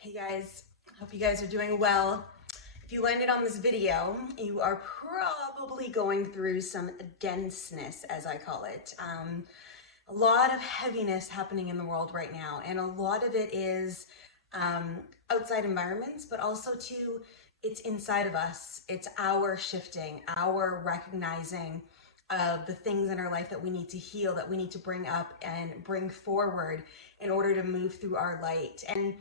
Hey guys, hope you guys are doing well. If you landed on this video, you are probably going through some denseness, as I call it. A lot of heaviness happening in the world right now, and a lot of it is outside environments, but also too, it's inside of us. It's our shifting, our recognizing of the things in our life that we need to heal, that we need to bring up and bring forward in order to move through our light. And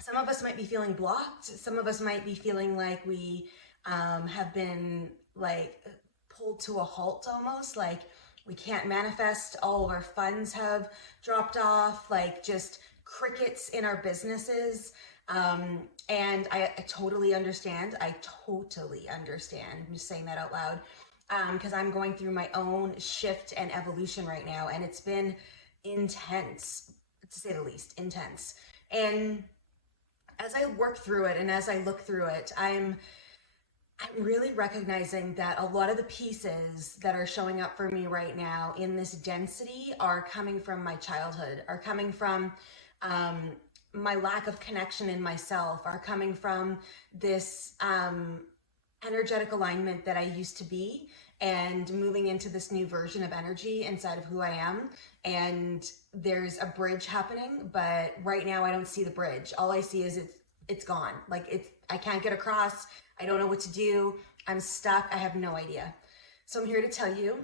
some of us might be feeling blocked. Some of us might be feeling like we have been like pulled to a halt almost, like we can't manifest. All of our funds have dropped off, like just crickets in our businesses. And I totally understand. I totally understand. I'm just saying that out loud because I'm going through my own shift and evolution right now. And it's been intense, to say the least, intense. And as I work through it and as I look through it, I'm really recognizing that a lot of the pieces that are showing up for me right now in this density are coming from my childhood, are coming from my lack of connection in myself, are coming from this energetic alignment that I used to be and moving into this new version of energy inside of who I am. And there's a bridge happening, but right now I don't see the bridge. All I see is it's gone. Like I can't get across. I don't know what to do. I'm stuck. I have no idea. So I'm here to tell you,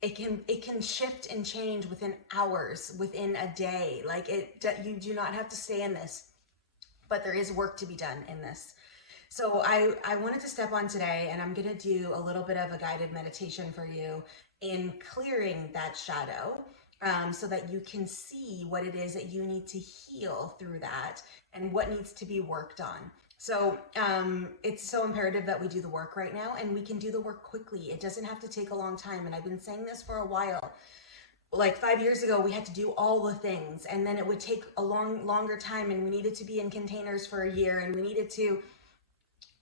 it can shift and change within hours, within a day. You do not have to stay in this, but there is work to be done in this. So I wanted to step on today, and I'm going to do a little bit of a guided meditation for you in clearing that shadow, so that you can see what it is that you need to heal through that and what needs to be worked on. So it's so imperative that we do the work right now, and we can do the work quickly. It doesn't have to take a long time. And I've been saying this for a while. Like 5 years ago, we had to do all the things, and then it would take a longer time, and we needed to be in containers for a year, and we needed to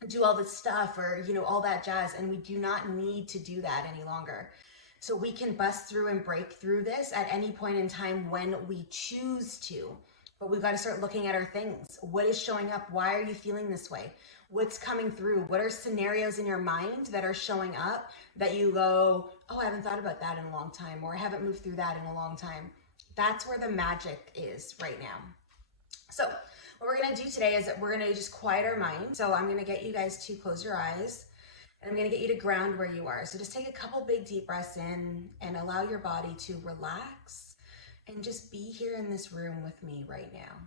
do all this stuff, or all that jazz. And we do not need to do that any longer. So we can bust through and break through this at any point in time when we choose to. But we've got to start looking at our things. What is showing up? Why are you feeling this way? What's coming through? What are scenarios in your mind that are showing up that you go, oh, I haven't thought about that in a long time, or I haven't moved through that in a long time? That's where the magic is right now. So what we're going to do today is that we're going to just quiet our mind. So I'm going to get you guys to close your eyes, and I'm going to get you to ground where you are. So just take a couple big deep breaths in and allow your body to relax and just be here in this room with me right now.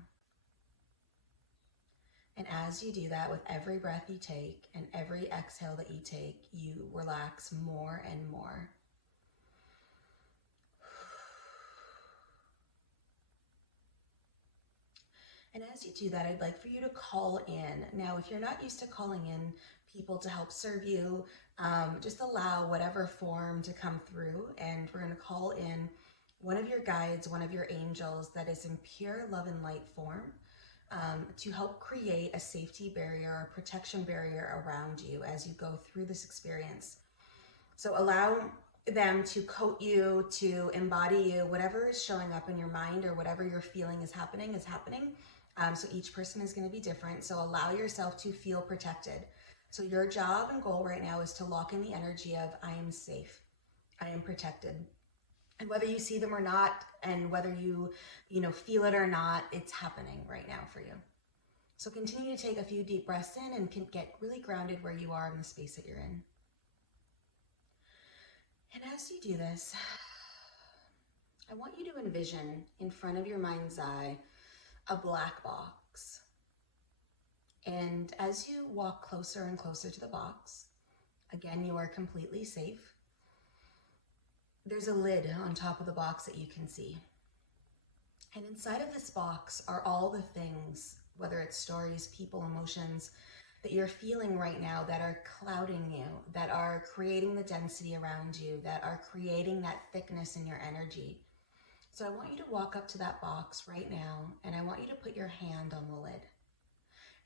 And as you do that, with every breath you take and every exhale that you take, you relax more and more. And as you do that, I'd like for you to call in. Now, if you're not used to calling in people to help serve you, just allow whatever form to come through, and we're going to call in one of your guides, one of your angels that is in pure love and light form, to help create a safety barrier, a protection barrier around you as you go through this experience. So allow them to coat you, to embody you, whatever is showing up in your mind or whatever you're feeling is happening is happening. So each person is going to be different. So allow yourself to feel protected. So your job and goal right now is to lock in the energy of I am safe, I am protected. And whether you see them or not, and whether you feel it or not, it's happening right now for you. So continue to take a few deep breaths in and can get really grounded where you are in the space that you're in. And as you do this, I want you to envision in front of your mind's eye a black box. And as you walk closer and closer to the box, again, you are completely safe. There's a lid on top of the box that you can see. And inside of this box are all the things, whether it's stories, people, emotions, that you're feeling right now that are clouding you, that are creating the density around you, that are creating that thickness in your energy. So I want you to walk up to that box right now, and I want you to put your hand on the lid.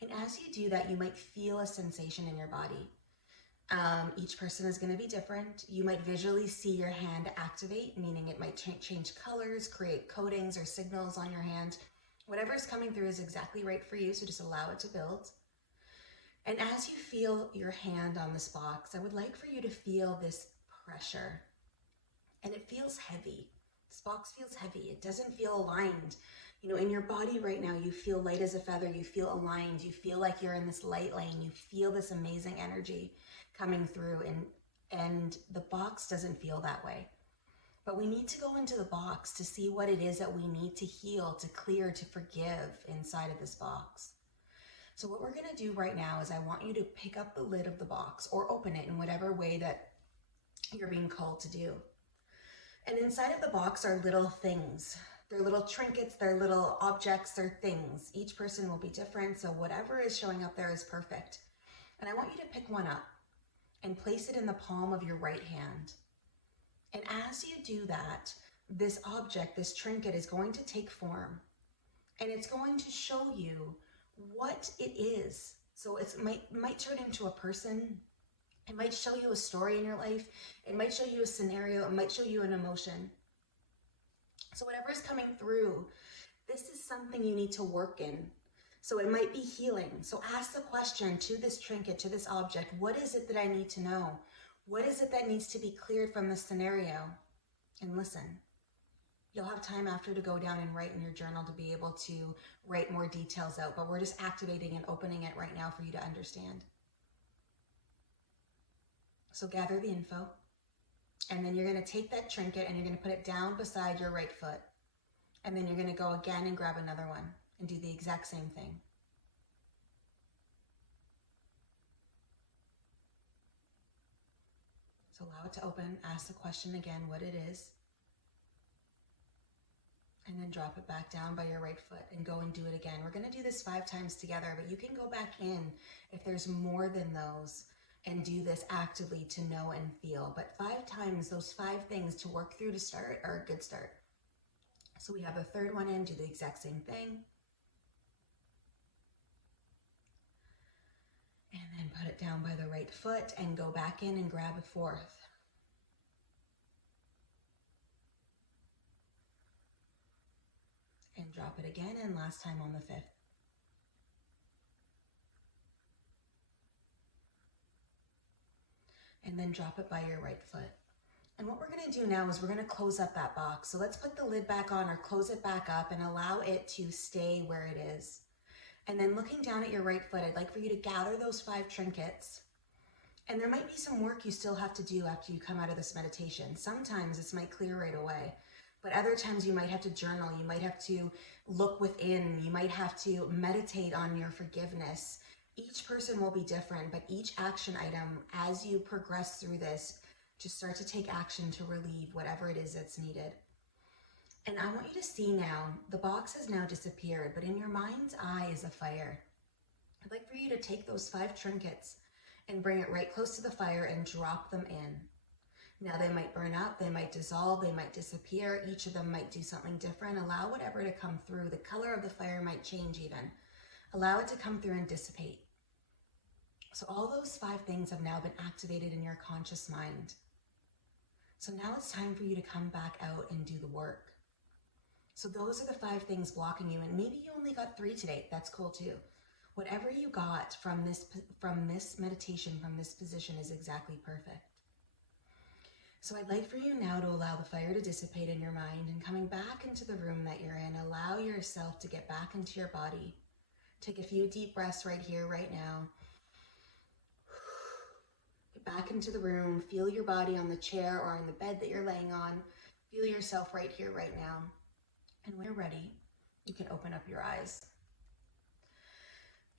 And as you do that, you might feel a sensation in your body. Each person is going to be different. You might visually see your hand activate, meaning it might change colors, create coatings or signals on your hand. Whatever's coming through is exactly right for you, so just allow it to build. And as you feel your hand on this box, I would like for you to feel this pressure. And it feels heavy. This box feels heavy. It doesn't feel aligned. You know, in your body right now, you feel light as a feather. You feel aligned. You feel like you're in this light lane. You feel this amazing energy coming through, and the box doesn't feel that way. But we need to go into the box to see what it is that we need to heal, to clear, to forgive inside of this box. So what we're going to do right now is I want you to pick up the lid of the box or open it in whatever way that you're being called to do. And inside of the box are little things. They're little trinkets, they're little objects, they're things. Each person will be different, so whatever is showing up there is perfect. And I want you to pick one up and place it in the palm of your right hand. And as you do that, this object, this trinket is going to take form. And it's going to show you what it is. So it might turn into a person. It might show you a story in your life. It might show you a scenario. It might show you an emotion. So whatever is coming through, this is something you need to work in. So it might be healing. So ask the question to this trinket, to this object, what is it that I need to know? What is it that needs to be cleared from this scenario? And listen. You'll have time after to go down and write in your journal to be able to write more details out, but we're just activating and opening it right now for you to understand. So gather the info, and then you're going to take that trinket and you're going to put it down beside your right foot. And then you're going to go again and grab another one and do the exact same thing. So allow it to open, ask the question again, what it is. And then drop it back down by your right foot and go and do it again. We're going to do this 5 times together, but you can go back in if there's more than those and do this actively to know and feel. But 5 times, those 5 things to work through to start are a good start. So we have a third one in, do the exact same thing. And then put it down by the right foot and go back in and grab a fourth. And drop it again, and last time on the 5th. And then drop it by your right foot. And what we're going to do now is we're going to close up that box. So let's put the lid back on or close it back up and allow it to stay where it is. And then looking down at your right foot, I'd like for you to gather those 5 trinkets. And there might be some work you still have to do after you come out of this meditation. Sometimes this might clear right away. But other times you might have to journal, you might have to look within, you might have to meditate on your forgiveness. Each person will be different, but each action item, as you progress through this, just start to take action to relieve whatever it is that's needed. And I want you to see now, the box has now disappeared, but in your mind's eye is a fire. I'd like for you to take those 5 trinkets and bring it right close to the fire and drop them in. Now they might burn up, they might dissolve, they might disappear. Each of them might do something different. Allow whatever to come through. The color of the fire might change even. Allow it to come through and dissipate. So all those 5 things have now been activated in your conscious mind. So now it's time for you to come back out and do the work. So those are the 5 things blocking you, and maybe you only got 3 today. That's cool too. Whatever you got from this meditation, from this position is exactly perfect. So I'd like for you now to allow the fire to dissipate in your mind, and coming back into the room that you're in, allow yourself to get back into your body. Take a few deep breaths right here, right now. Get back into the room. Feel your body on the chair or on the bed that you're laying on. Feel yourself right here, right now. And when you're ready, you can open up your eyes.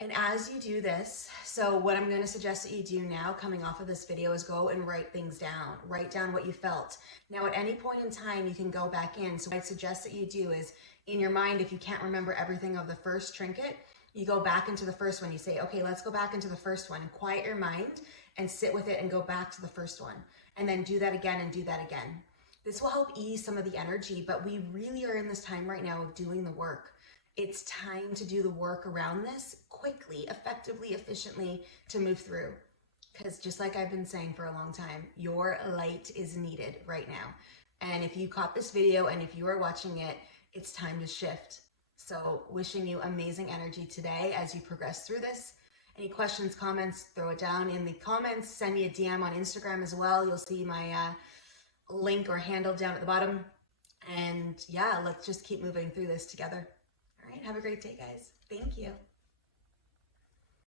And as you do this, so what I'm going to suggest that you do now coming off of this video is go and write things down. Write down what you felt. Now at any point in time, you can go back in. So what I suggest that you do is in your mind, if you can't remember everything of the first trinket, you go back into the first one. You say, okay, let's go back into the first one. Quiet your mind and sit with it and go back to the first one. And then do that again and do that again. This will help ease some of the energy, but we really are in this time right now of doing the work. It's time to do the work around this quickly, effectively, efficiently to move through. Because just like I've been saying for a long time, your light is needed right now. And if you caught this video and if you are watching it, it's time to shift. So So wishing you amazing energy today as you progress through this. Any questions, comments, throw it down in the comments. Send me a DM on Instagram as well. You'll see my link or handle down at the bottom. And yeah, let's just keep moving through this together. All right, have a great day, guys. Thank you.